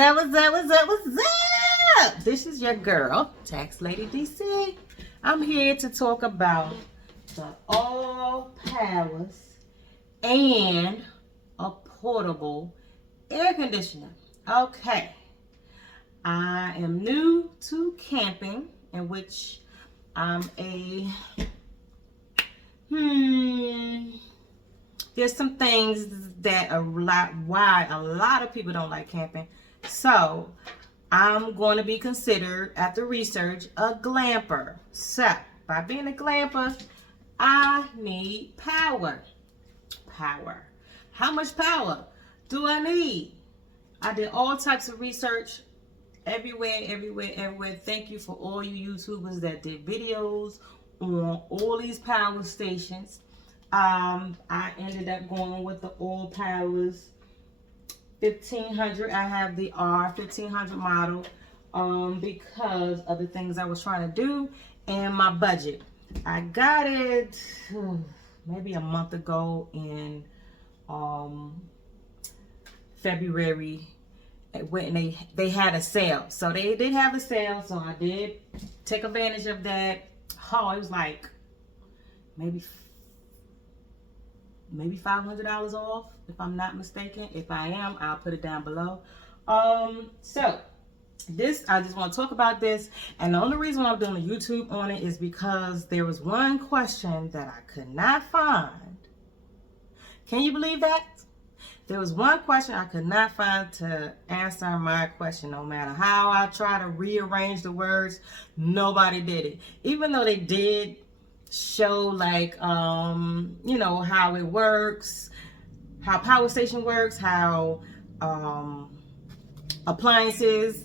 up, what's up, what's up, what's up? This is your girl, Tax Lady DC. I'm here to talk about the AllPowers and a portable air conditioner. Okay, I am new to camping, in which I'm there's some things that why a lot of people don't like camping. So I'm going to be considered, after research, a glamper. So by being a glamper, I need power. How much power do I need? I did all types of research everywhere. Thank you for all you YouTubers that did videos on all these power stations. I ended up going with the AllPowers 1500. I have the R1500 model because of the things I was trying to do and my budget. I got it maybe a month ago in February when they had a sale. So they did have a sale, so I did take advantage of that. Oh, it was like maybe $500 off, if I'm not mistaken. If I am, I'll put it down below. So this, I just want to talk about this, and the only reason why I'm doing a YouTube on it is because there was one question that I could not find. Can you believe that? There was one question I could not find to answer my question. No matter how I try to rearrange the words, nobody did it. Even though they did show, like, you know, how it works, how PowerStation works, how appliances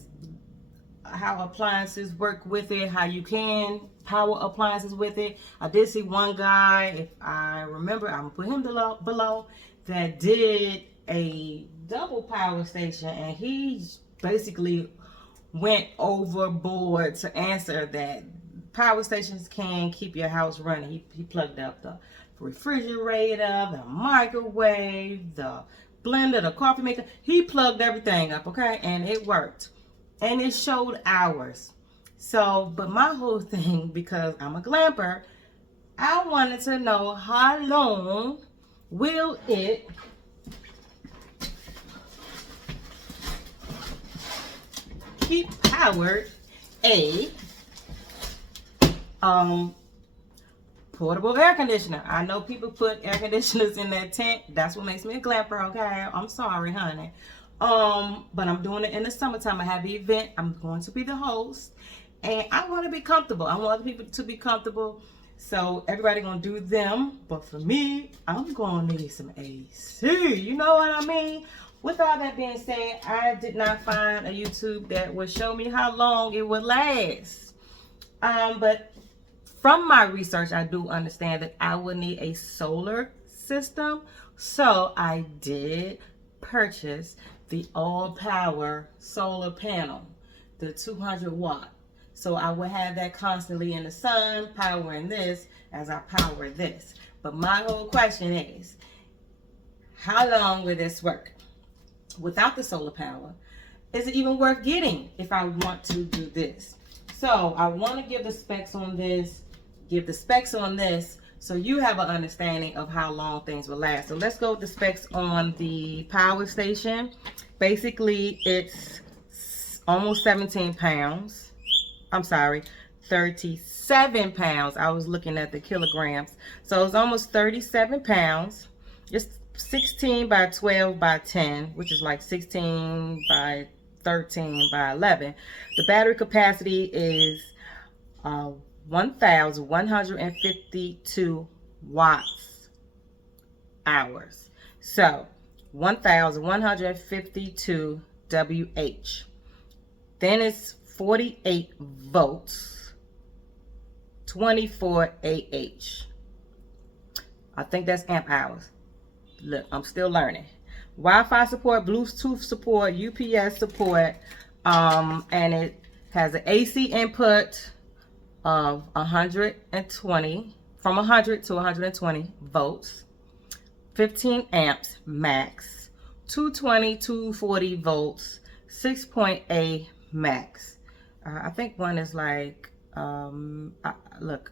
work with it, how you can power appliances with it. I did see one guy, if I remember, I'm gonna put him below, that did a double power station, and he basically went overboard to answer that power stations can keep your house running. He plugged up the refrigerator, the microwave, the blender, the coffee maker. He plugged everything up, okay? And it worked. And it showed hours. So, but my whole thing, because I'm a glamper, I wanted to know how long will it keep powered a portable air conditioner. I know people put air conditioners in their tent. That's what makes me a glamper, okay? I'm sorry, honey. But I'm doing it in the summertime. I have the event. I'm going to be the host, and I want to be comfortable. I want other people to be comfortable. So everybody gonna do them, but for me, I'm gonna need some AC. You know what I mean? With all that being said, I did not find a YouTube that would show me how long it would last. But from my research, I do understand that I would need a solar system. So I did purchase the AllPower solar panel, the 200 watt. So I will have that constantly in the sun, powering this as I power this. But my whole question is, how long will this work? Without the solar power, is it even worth getting if I want to do this? So I want to give the specs on this, so you have an understanding of how long things will last. So let's go with the specs on the PowerStation. Basically, it's almost 17 pounds. I'm sorry, 37 pounds. I was looking at the kilograms. So it's almost 37 pounds. It's 16 by 12 by 10, which is like 16 by 13 by 11. The battery capacity is 1,152 watts hours. So 1,152 WH. Then it's 48 volts, 24 AH. I think that's amp hours. Look, I'm still learning. Wi-Fi support, Bluetooth support, UPS support, and it has an AC input of 120, from 100 to 120 volts, 15 amps max, 220, 240 volts, 6.8 max. I think one is like, look,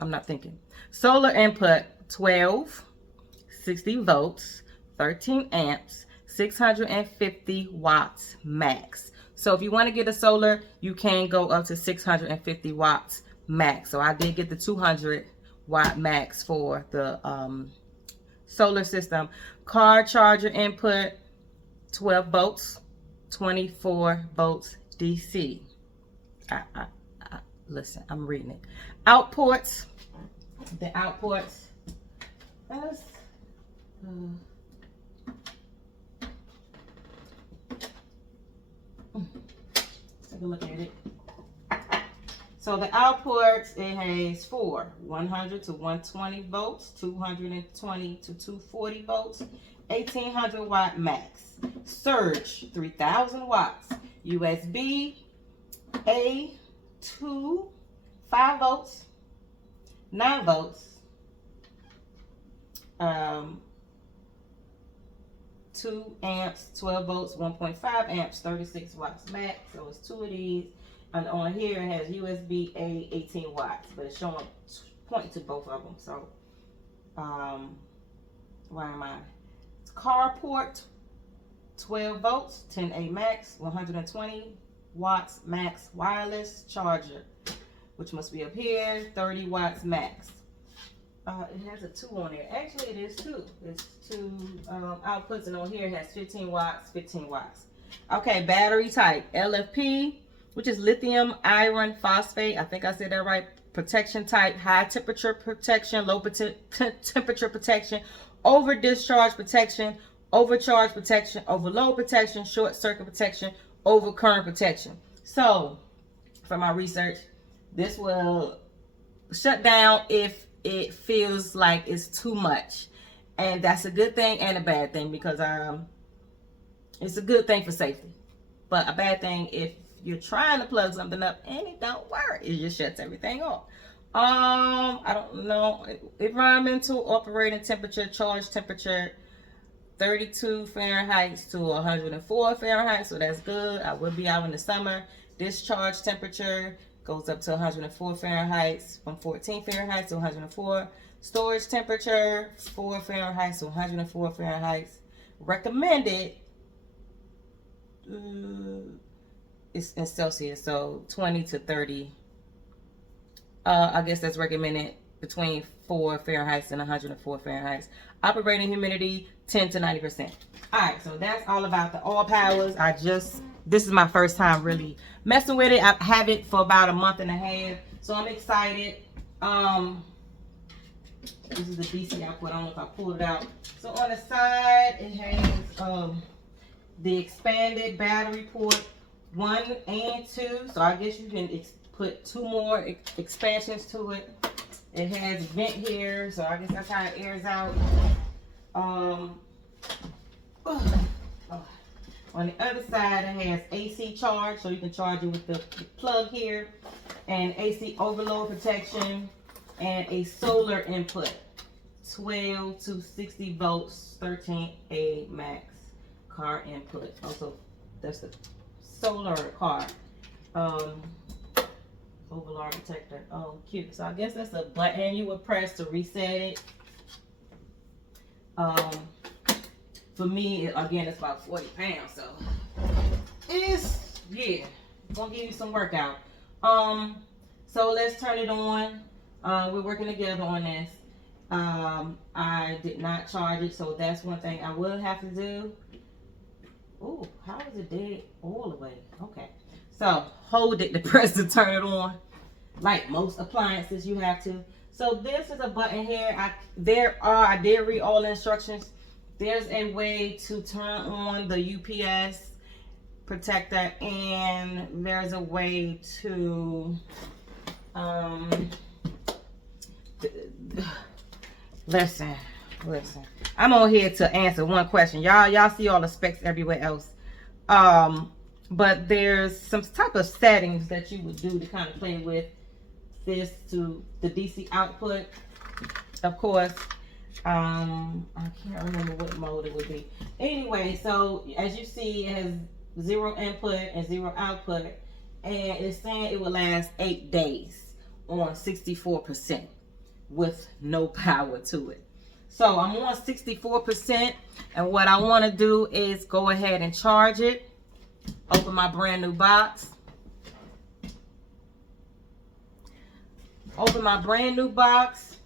I'm not thinking. Solar input, 12, 60 volts, 13 amps, 650 watts max. So if you want to get a solar, you can go up to 650 watts max. So I did get the 200 watt max for the solar system. Car charger input, 12 volts, 24 volts DC. Listen, I'm reading it. Outputs, the outputs. Let's take a look at it. So the outputs, it has 100 to 120 volts, 220 to 240 volts, 1800 watt max. Surge, 3000 watts. USB A 5 volts, 9 volts, 2 amps, 12 volts, 1.5 amps, 36 watts max. So it's 2 of these. And on here it has USB A 18 watts, but it's showing point to both of them. So where am I? It's carport, 12 volts, 10A max, 120 watts max wireless charger, which must be up here, 30 watts max. It has a 2 on there. Actually, it is 2. It's 2 outputs, and on here it has 15 watts, 15 watts. Okay, battery type, LFP, which is lithium iron phosphate. I think I said that right. Protection type, high temperature protection, low temperature protection, over discharge protection, overcharge protection, overload protection, short circuit protection, over current protection. So, from my research, this will shut down if it feels like it's too much. And that's a good thing and a bad thing, because it's a good thing for safety, but a bad thing if you're trying to plug something up and it don't work. It just shuts everything off. I don't know. Environmental operating temperature, charge temperature, 32 Fahrenheit to 104 Fahrenheit. So that's good. I will be out in the summer. Discharge temperature goes up to 104 Fahrenheit from 14 Fahrenheit to 104. Storage temperature, 4 Fahrenheit to 104 Fahrenheit. Recommended it's in Celsius, so 20 to 30. I guess that's recommended between 4 Fahrenheit and 104 Fahrenheit. Operating humidity, 10 to 90%. All right, so that's all about the AllPowers. This is my first time really messing with it. I have it for about a month and a half, so I'm excited. This is the DC output. I don't know if I pulled it out. So on the side, it has the expanded battery port 1 and 2. So I guess you can put 2 more expansions to it. It has a vent here, so I guess that's how it airs out. On the other side, it has AC charge, so you can charge it with the plug here, and AC overload protection, and a solar input, 12 to 60 volts, 13A max car input. Also, that's the solar car overload protector. Oh, cute. So I guess that's a button you would press to reset it. For me, again, it's about 40 pounds, so it's, yeah, gonna give you some workout. So let's turn it on. We're working together on this. I did not charge it, so that's one thing I will have to do. Oh, how is it dead all the way? Okay, so hold it to press to turn it on. Like most appliances, you have to. So this is a button here. I did read all the instructions. There's a way to turn on the UPS protector, and there's a way to listen. I'm on here to answer one question. Y'all see all the specs everywhere else. But there's some type of settings that you would do to kind of play with this to the DC output. Of course, I can't remember what mode it would be. Anyway, so as you see, it has 0 input and 0 output, and it's saying it will last 8 days on 64% with no power to it. So I'm on 64%, and what I want to do is go ahead and charge it. Open my brand new box. Open my brand new box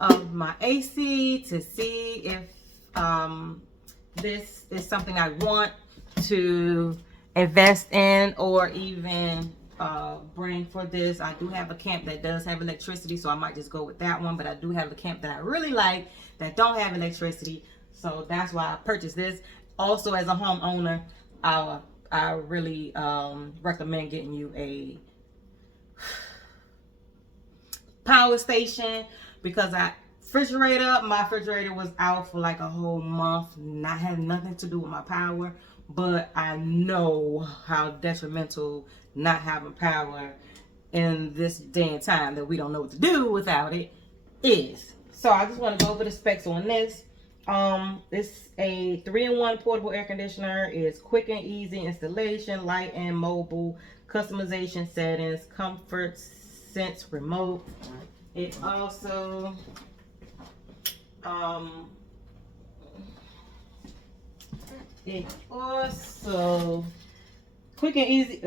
of my AC to see if this is something I want to invest in or even bring for this. I do have a camp that does have electricity, so I might just go with that one, but I do have a camp that I really like that don't have electricity, so that's why I purchased this. Also, as a homeowner, I really recommend getting you a PowerStation, because my refrigerator was out for like a whole month, not having nothing to do with my power. But I know how detrimental not having power in this day and time that we don't know what to do without it is. So I just want to go over the specs on this. It's a 3-in-1 portable air conditioner. It's quick and easy installation, light and mobile, customization settings, comfort, sense remote. It also quick and easy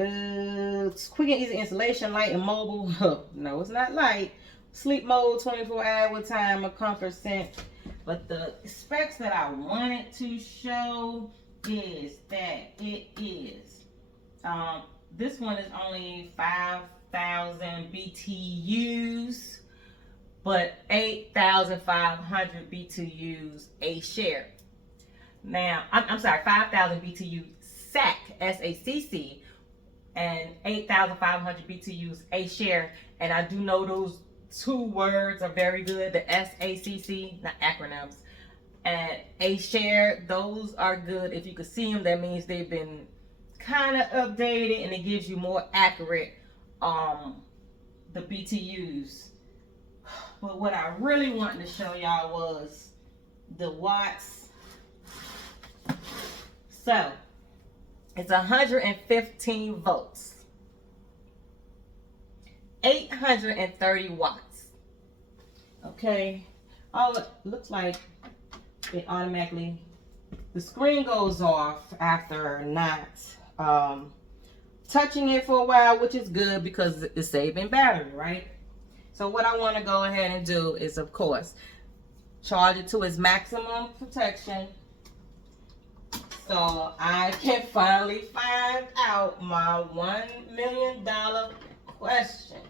installation, light and mobile. No, it's not light. Sleep mode, 24-hour timer, comfort sense. But the specs that I wanted to show is that it is this one is only 5,000 BTUs, but 8,500 BTUs a share. Now, I'm sorry, 5,000 BTU SAC, S-A-C-C, and 8,500 BTUs a share. And I do know those two words are very good, the S-A-C-C, not acronyms, and a share, those are good. If you can see them, that means they've been kind of updated, and it gives you more accurate the BTUs. But what I really wanted to show y'all was the watts. So it's 115 volts, 830 watts. Okay, oh, it looks like it automatically, the screen goes off after not touching it for a while, which is good because it's saving battery, right? So what I want to go ahead and do is, of course, charge it to its maximum protection, so I can finally find out my $1 million question.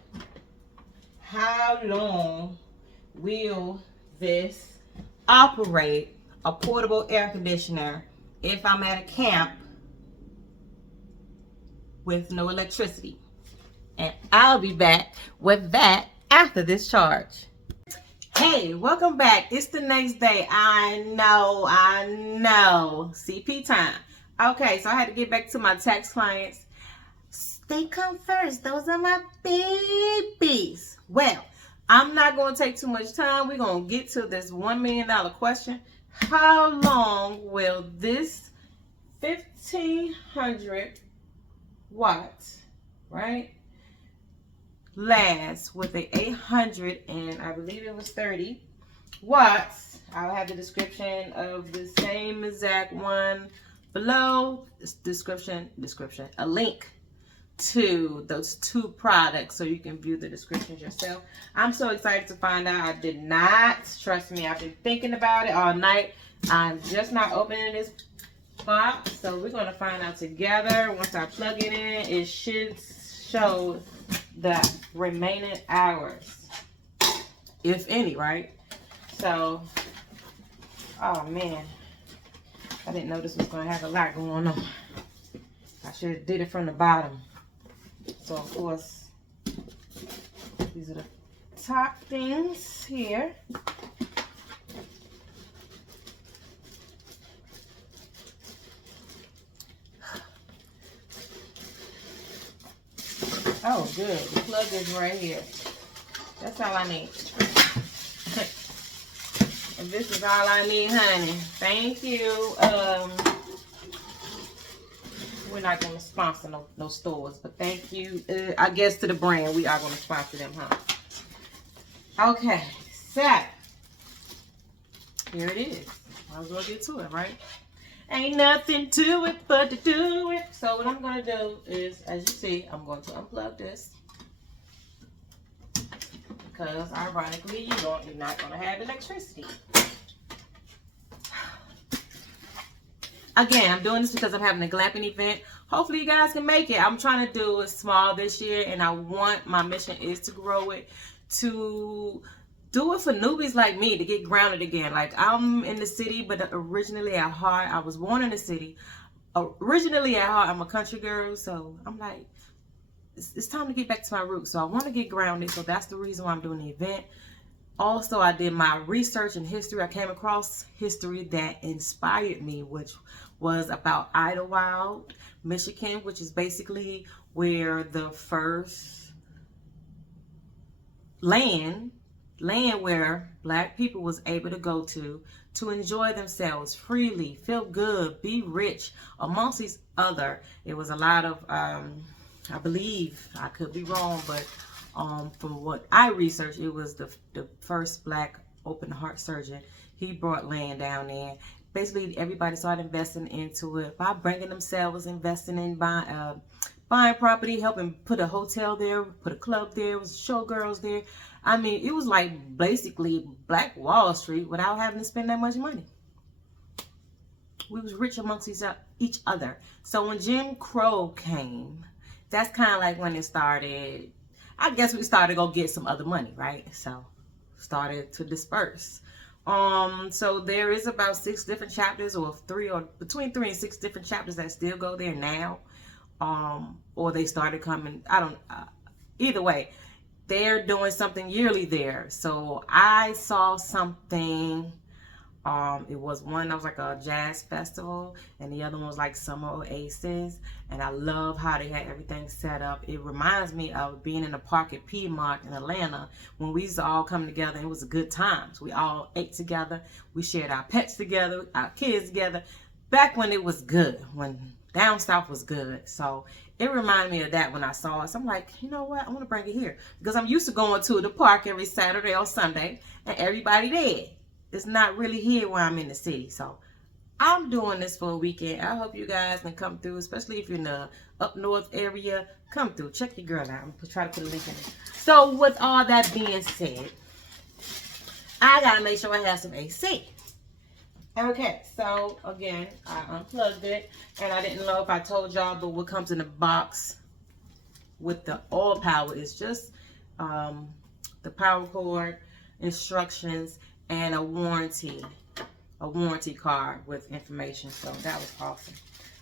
How long will this operate, a portable air conditioner, if I'm at a camp with no electricity? And I'll be back with that after this charge. Hey, welcome back. It's the next day. I know. CP time. Okay, so I had to get back to my tax clients. They come first. Those are my babies. Well, I'm not going to take too much time. We're going to get to this $1 million question. How long will this 1,500 watts, right, last with a 800 and I believe it was 30 watts? I'll have the description of the same exact one below. Description, a link to those two products so you can view the descriptions yourself. I'm so excited to find out. I did not, trust me, I've been thinking about it all night. I'm just not opening this box, so we're going to find out together. Once I plug it in, it should show the remaining hours, if any, right? So, oh man, I didn't know this was going to have a lot going on. I should have did it from the bottom. So of course, these are the top things here. Oh, good. The plug is right here. That's all I need. And this is all I need, honey. Thank you. We're not going to sponsor no stores, but thank you, I guess, to the brand. We are going to sponsor them, huh? Okay, so here it is. I was going to get to it, right? Ain't nothing to it but to do it. So what I'm going to do is, as you see, I'm going to unplug this. Because ironically, you're not going to have electricity. Again, I'm doing this because I'm having a glamping event. Hopefully you guys can make it. I'm trying to do it small this year, and my mission is to grow it, to do it for newbies like me, to get grounded again. Like, I'm in the city, but originally at heart, I was born in the city. Originally at heart, I'm a country girl, so I'm like, it's time to get back to my roots. So I want to get grounded, so that's the reason why I'm doing the event. Also, I did my research in history. I came across history that inspired me, which was about Idlewild, Michigan, which is basically where the first land where Black people was able to go to enjoy themselves freely, feel good, be rich, amongst these other. It was a lot of, I believe, I could be wrong, but from what I researched, it was the first Black open heart surgeon. He brought land down there. Basically, everybody started investing into it by bringing themselves, investing in buying property, helping put a hotel there, put a club there, was showgirls there. I mean, it was like basically Black Wall Street without having to spend that much money. We was rich amongst each other. So when Jim Crow came, that's kind of like when it started. I guess we started to go get some other money, right? So started to disperse. So there is about 6 different chapters, or between 3 and 6 different chapters that still go there now. Or they started coming, either way, they're doing something yearly there. So I saw something, it was one that was like a jazz festival, and the other one was like Summer Oasis, and I love how they had everything set up. It reminds me of being in the park at Piedmont in Atlanta when we used to all come together, and it was a good times. We all ate together, we shared our pets together, our kids together, back when it was good, when down south was good. So it reminded me of that when I saw it. So I'm like, you know what, I want to bring it here, because I'm used to going to the park every Saturday or Sunday and everybody there. It's not really here where I'm in the city. So I'm doing this for a weekend. I hope you guys can come through, especially if you're in the up north area. Come through, check your girl out. I'm gonna try to put a link in it. So with all that being said, I gotta make sure I have some AC. Okay, so again, I unplugged it, and I didn't know if I told y'all, but what comes in the box with the AllPowers is just the power cord, instructions, and a warranty card with information. So that was awesome.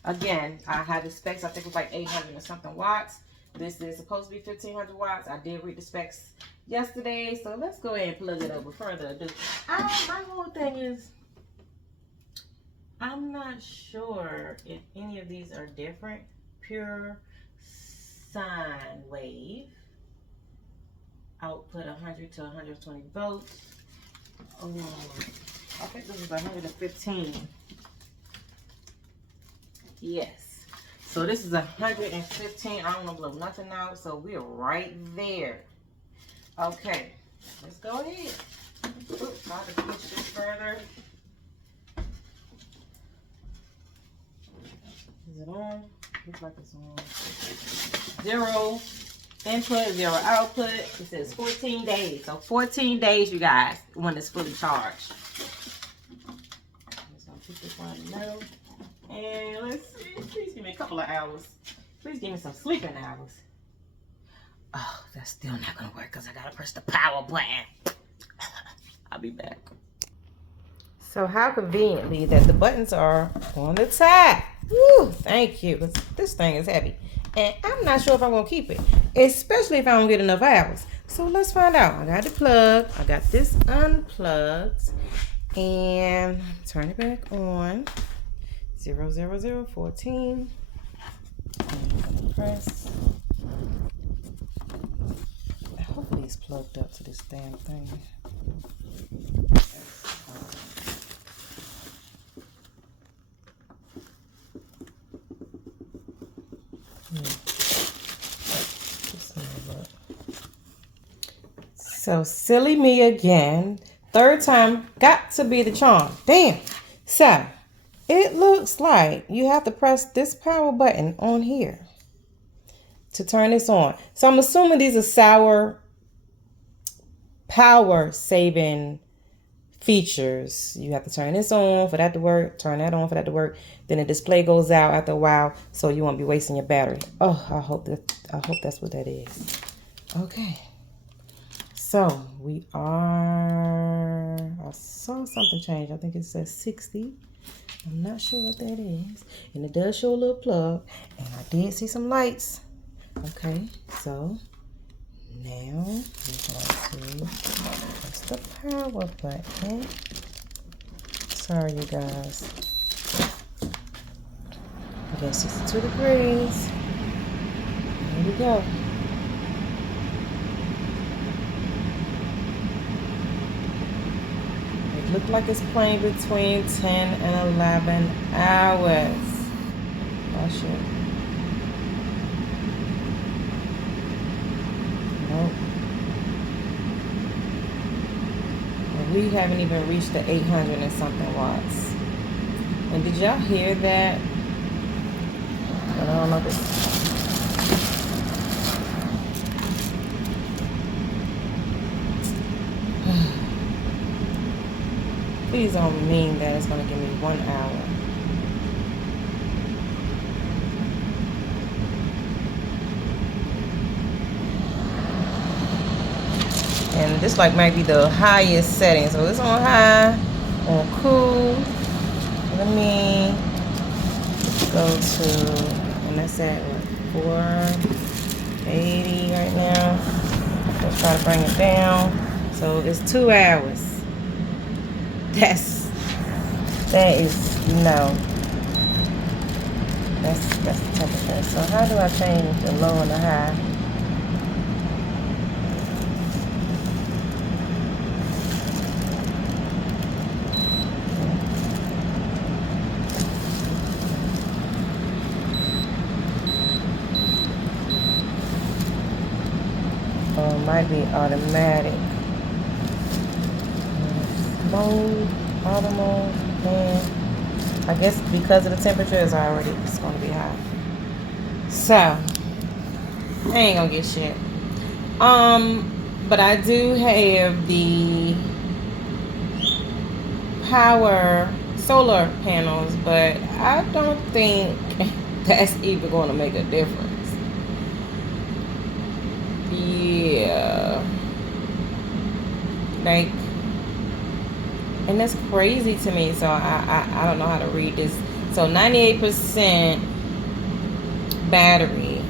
Again, I had the specs. I think it was like 800 or something watts. This is supposed to be 1500 watts. I did read the specs yesterday, so let's go ahead and plug it up. With further ado, my whole thing is, I'm not sure if any of these are different. Pure sine wave, output 100 to 120 volts. Oh, I think this is 115. Yes. So this is 115. I don't want to blow nothing out, so we're right there. Okay, let's go ahead. Oops, I'll have to push this further. Is it on? Looks like it's on. 0 input, 0 output. It says 14 days. So 14 days, you guys, when it's fully charged. I'm just gonna put this on the middle. And let's see. Please give me a couple of hours. Please give me some sleeping hours. Oh, that's still not gonna work because I gotta press the power button. I'll be back. So how conveniently that the buttons are on the top. Woo, thank you. This thing is heavy. And I'm not sure if I'm going to keep it, especially if I don't get enough hours. So let's find out. I got the plug. I got this unplugged. And turn it back on. 00014. Press. Hopefully it's plugged up to this damn thing. So silly me again. Third time got to be the charm. Damn. So it looks like you have to press this power button on here to turn this on. So I'm assuming these are power saving features. You have to turn this on for that to work, turn that on for that to work. Then the display goes out after a while, so you won't be wasting your battery. Oh, I hope that's what that is. Okay. So we are, I saw something change. I think it says 60. I'm not sure what that is. And it does show a little plug. And I did see some lights. Okay, so now we're going to press the power button. Sorry, you guys. Again, 62 degrees. Here we go. It looked like it's playing between 10 and 11 hours. Oh, shit. Nope. And we haven't even reached the 800 and something watts. And did y'all hear that? But I don't know if it's... Please don't mean that it's going to give me 1 hour. And this like might be the highest setting. So it's on high, on cool. Let me go to, and that's at what, 480 right now. Let's try to bring it down. So it's 2 hours. That is no. That's the temperature. So how do I change the low and the high? Oh, it might be automatic. Mode, auto mode, and I guess because of the temperature it's going to be high. So I ain't gonna get shit. But I do have the power solar panels, but I don't think that's even going to make a difference. Yeah, like. And that's crazy to me, so I don't know how to read this. So 98% battery,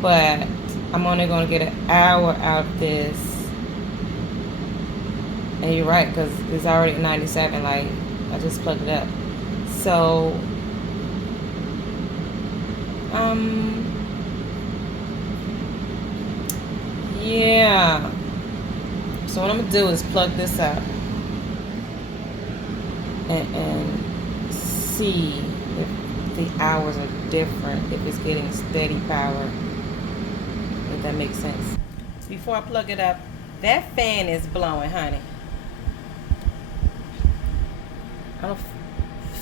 but I'm only going to get an hour out of this. And you're right, because it's already at 97, like, I just plugged it up. So, yeah. So what I'm going to do is plug this up. And see if the hours are different, if it's getting steady power, if that makes sense. Before I plug it up, that fan is blowing, honey. I don't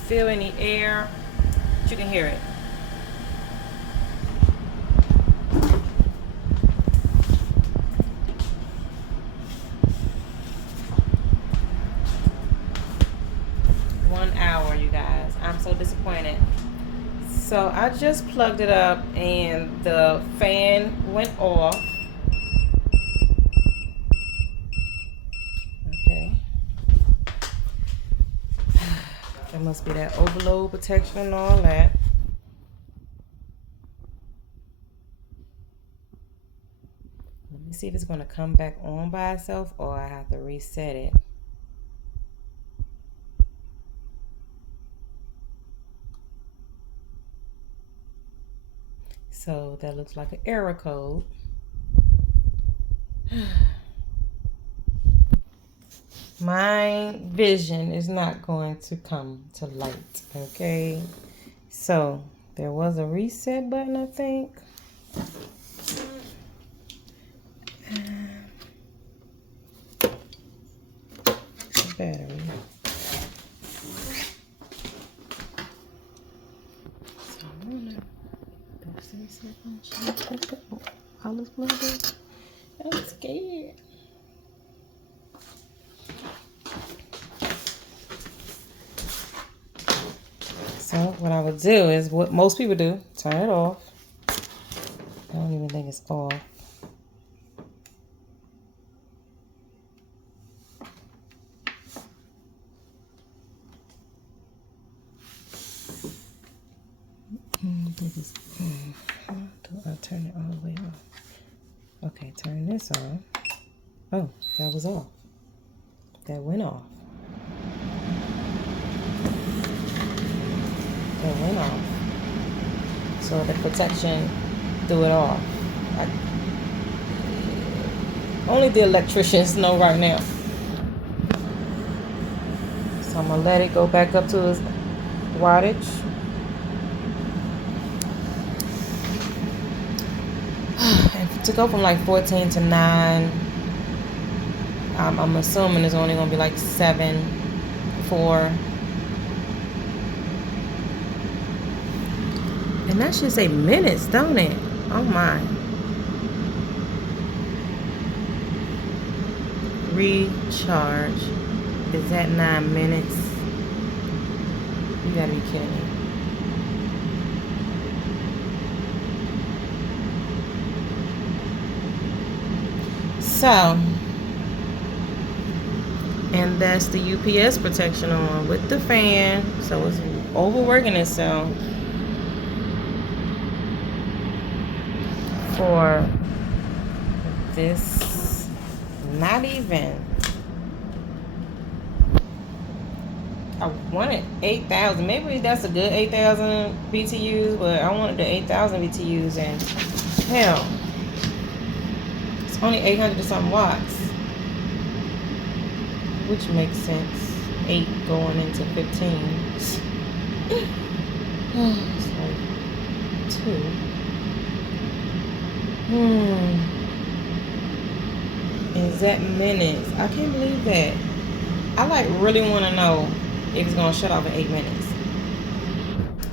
feel any air, but you can hear it. I'm so disappointed. So I just plugged it up and the fan went off. Okay. That must be that overload protection and all that. Let me see if it's going to come back on by itself or I have to reset it. So that looks like an error code. My vision is not going to come to light, okay? So There was a reset button, I think. Battery. So I wonder, that's reset function. All this plugged in. I'm scared. So what I would do is what most people do, turn it off. I don't even think it's off. I'll turn it all the way off. Okay, turn this on. Oh, that was off. That went off. That went off. So the protection threw it off. Only the electricians know right now. So I'm gonna let it go back up to its wattage. And to go from like 14 to 9, I'm assuming it's only gonna be like 7, 4. And that should say minutes, don't it? Oh my. Recharge is at 9 minutes. You gotta be kidding me. So, and that's the UPS protection on with the fan, so it's overworking itself for this. Not even. I wanted 8,000. Maybe that's a good 8,000 BTUs, but I wanted the 8,000 BTUs, and hell, it's only 800 and something watts, which makes sense. 8 going into 15. It's like 2. Is that minutes? I can't believe that. I like really want to know if it's gonna shut off in 8 minutes.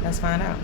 Let's find out.